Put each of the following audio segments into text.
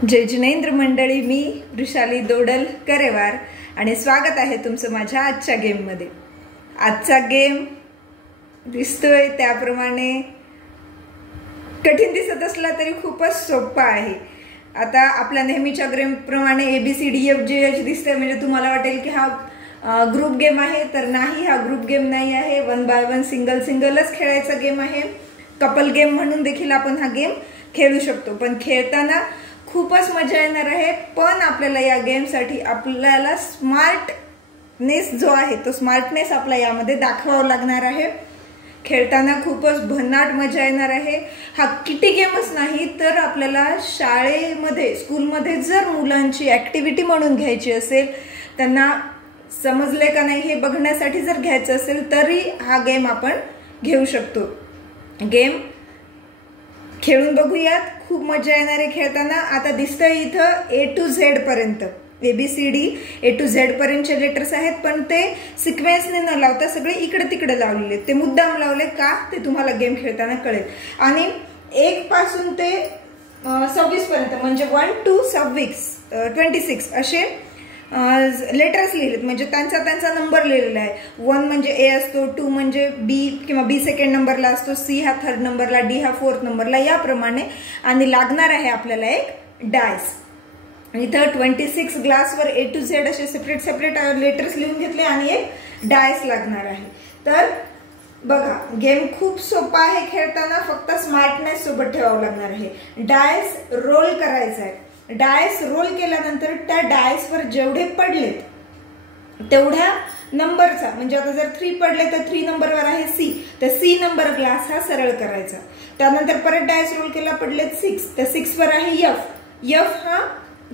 जय जिनेंद्र मंडळी, मी वृषाली दोडल करेवार आणि स्वागत आहे तुमचं माझ्या आजच्या गेम मध्ये। आजचा गेम दिसतोय त्याप्रमाणे कठीण दिसत असला तरी खूपच सोपा आहे। आता आपल्या नेहमीच्या गेम प्रमाणे ABCDFGH दिसतंय म्हणजे तुम्हाला वाटेल की हा ग्रुप गेम आहे, तर नाही, हा ग्रुप गेम नाही आहे। 1 बाय 1 सिंगलच खेळायचा गेम आहे। कपल गेम म्हणून देखील आपण हा गेम खेळू शकतो, पण खेळताना खूपच मजा येणार आहे। पण आपल्याला या गेम साठी आपल्याला स्मार्टनेस जो आहे तो स्मार्टनेस आपला यामध्ये दाखवावा लागणार आहे। खेळताना खूपच भन्नाट मजा येणार आहे। हा किटी गेमच नाही तर आपल्याला शाळेमध्ये स्कूलमध्ये जर मुलांची ऍक्टिव्हिटी म्हणून घ्यायची असेल, त्यांना समजले का नाही हे बघण्यासाठी जर घ्यायचं असेल तरी हा गेम आपण घेऊ शकतो। गेम खेळून बघूयात, खूप मजा येणार आहे खेळताना। आता दिसतंय इथं A to Z पर्यंत ABCD A to Z पर्यंतचे लेटर्स आहेत, पण ते सिक्वेन्सने न लावता सगळे इकडे तिकडे लावलेले, ते मुद्दाम लावले का ते तुम्हाला गेम खेळताना कळेल। आणि 1 पासून ते 26 पर्यंत म्हणजे 1 to 26 असे लेटर्स लिहिलेत, म्हणजे त्यांचा नंबर लिहिलेला आहे। 1 म्हणजे A असतो, 2 म्हणजे B किंवा B सेकंड नंबरला असतो, C हा 3rd नंबरला, D हा 4th नंबरला, याप्रमाणे। आणि लागणार आहे आपल्याला एक डायस। इथं 26 ग्लासवर A to Z असे सेपरेट लेटर्स लिहून घेतले आणि एक डायस लागणार आहे। तर बघा, गेम खूप सोपा आहे खेळताना, फक्त स्मार्टनेस सोबत ठेवावं लागणार आहे। डायस रोल करायचा आहे। डायस रोल केल्यानंतर त्या डायसवर जेवढे पडलेत तेवढ्या नंबरचा, म्हणजे आता जर 3 पडले तर 3 नंबरवर आहे C, तर C नंबर ग्लास हा सरळ करायचा। त्यानंतर परत डायस रोल केला, पडलेत 6, तर 6 वर आहे F हा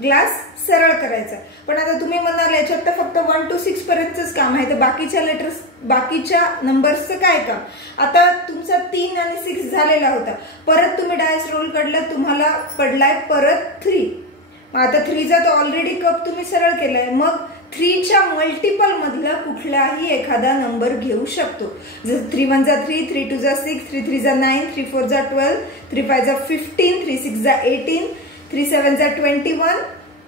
ग्लास सरळ करायचा। पण आता तुम्ही म्हणाल याच्यात तर फक्त 1 to 6 पर्यंतच काम आहे, तर बाकीच्या नंबर्सचं काय काम? आता तुमचा 3 आणि 6 झालेला होता, परत तुम्ही डायस रोल काढला, तुम्हाला पडलाय परत 3। आता 3चा तो ऑलरेडी कप तुम्ही सरळ केलाय, मग 3च्या मल्टिपल मधला कुठलाही एखादा नंबर घेऊ शकतो। जसं 3 1 जा 3, 3 2 जा 6, 3 3 जा 9, 3 4 जा 12, 3 5 जा 15, 3 6 जा 18, 3 7 जा 21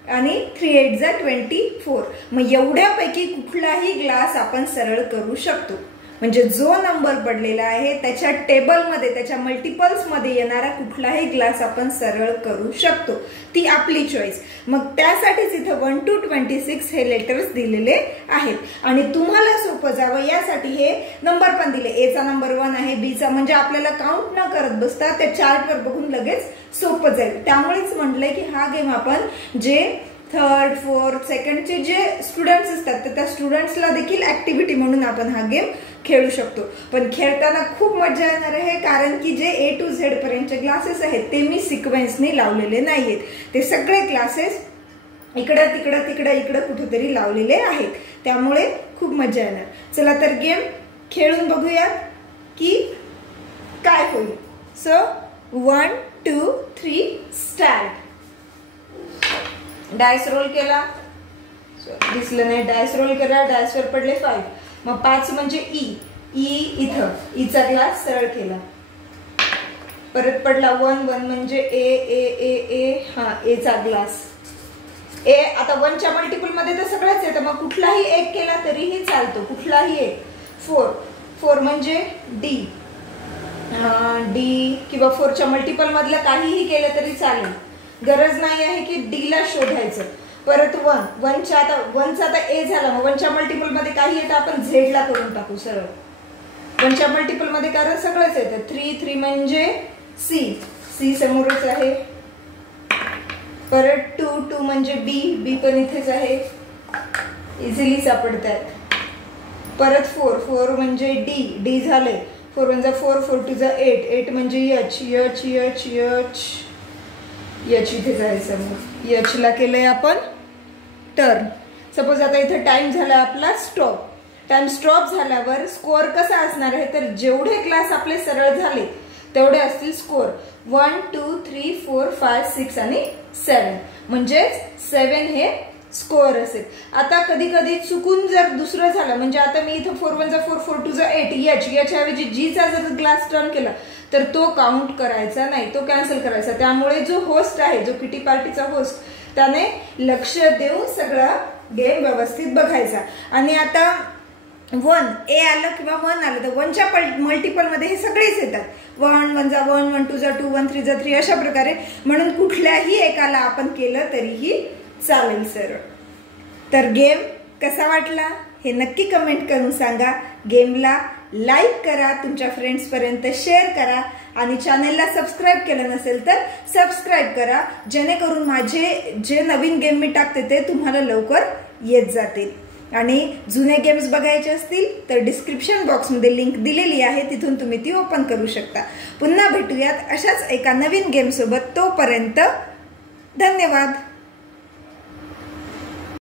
आणि 3 8 जा 24। मग एवढ्यापैकी कुठलाही ग्लास आपण सरळ करू शकतो, म्हणजे जो नंबर पडलेला आहे त्याच्या टेबलमध्ये, त्याच्या मल्टिपल्स मध्ये येणारा कुठलाही ग्लास आपण सरळ करू शकतो, ती आपली चॉईस। मग त्यासाठीच इथं 1 to 26 हे लेटर्स दिलेले आहेत। आणि तुम्हाला सोपं जावं यासाठी हे नंबर पण दिले। A चा नंबर 1 आहे, B चा, म्हणजे आपल्याला काउंट न करत बसता त्या चार्टवर बघून लगेच सोपं जाईल। त्यामुळेच म्हटलंय की हा गेम आपण जे 3rd 4th 2nd चे जे स्टुडंट्स असतात तर त्या स्टुडंट्सला देखील ऍक्टिव्हिटी म्हणून आपण हा गेम खेळू शकतो। पण खेळताना खूप मजा येणार आहे, कारण की जे A to Z पर्यंतचे ग्लासेस आहेत ते मी सिक्वेन्सने लावलेले नाहीयेत, ते सगळे ग्लासेस इकडे कुठेतरी लावलेले आहेत, त्यामुळे खूप मजा येणार। चला तर गेम खेळून बघूयात की काय होईल। So 1 2 3 start. डायस रोल केला, दिसलं नाही, डायस रोल केला, डायसवर पडले 5, मग 5 म्हणजे E इथं ईचा ग्लास सरळ केला, परत पडला 1 म्हणजे A हा A चा ग्लास A। आता 1च्या मल्टिपल मध्ये तर सगळंच येतं, मग कुठलाही एक केला तरीही चालतो, कुठलाही एक। 4 म्हणजे D किंवा 4च्या मल्टिपल मधलं काहीही केलं तरी चालेल, गरज नाही आहे की D ला शोधायचं। परत 1चा आता A झाला, मग 1च्या मल्टिपल मध्ये काही येतं, आपण Z ला करून टाकू सरळ 1च्या मल्टिपल मध्ये, कारण सगळंच येतं। 3 म्हणजे C समोरच आहे, परत 2 म्हणजे B पण इथेच आहे, इझिली सापडतात। परत 4 म्हणजे D झाले, 4 1 जा 4, 4 2 जा 8 म्हणजे H इथेच आहे समोर, H ला केलंय आपण टर्न। सपोज आता इथे टाइम झाला आपला स्टॉप, टाइम स्टॉप झाल्यावर स्कोअर कसा असणार आहे, तर जेवढे ग्लास आपले सरळ झाले तेवढे असतील स्कोअर। 1 2 3 4 5 6 आणि 7, म्हणजे 7 हे स्कोअर असेल। आता कधी कधी चुकून जर दुसरं झालं, म्हणजे आता मी इथं 4 1 जा 4, 4 2 जा 8, H ऐवजी G चा जर ग्लास टर्न केला तर तो काउंट करायचा नाही, तो कॅन्सल करायचा. त्यामुळे जो होस्ट आहे, जो किटी पार्टीचा होस्ट, त्याने लक्ष देऊन सगळा गेम व्यवस्थित बघायचा. आणि आता 1 ए आलं किंवा 1 आलं तर 1च्या मल्टिपल मध्ये हे सगळेच येतात. 1 1 जा 1, 1 2 जा 2, 1 3 जा 3 अशा प्रकारे. म्हणून कुठल्याही एकाला आपण केलं तरीही चालेल सरळ. तर गेम कसा वाटला हे नक्की कमेंट करून सांगा. गेमला लाईक करा, तुमच्या फ्रेंड्स पर्यंत शेअर करा आणि चॅनलला सबस्क्राईब केलं नसेल तर सबस्क्राईब करा, जेणेकरून माझे जे नवीन गेम मी टाकते ते तुम्हाला लवकर येत जातील. आणि जुने गेम्स बघायचे असतील तर डिस्क्रिप्शन बॉक्समध्ये लिंक दिलेली आहे, तिथून तुम्ही ती ओपन करू शकता. पुन्हा भेटूयात अशाच एका नवीन गेम सोबत. तोपर्यंत धन्यवाद.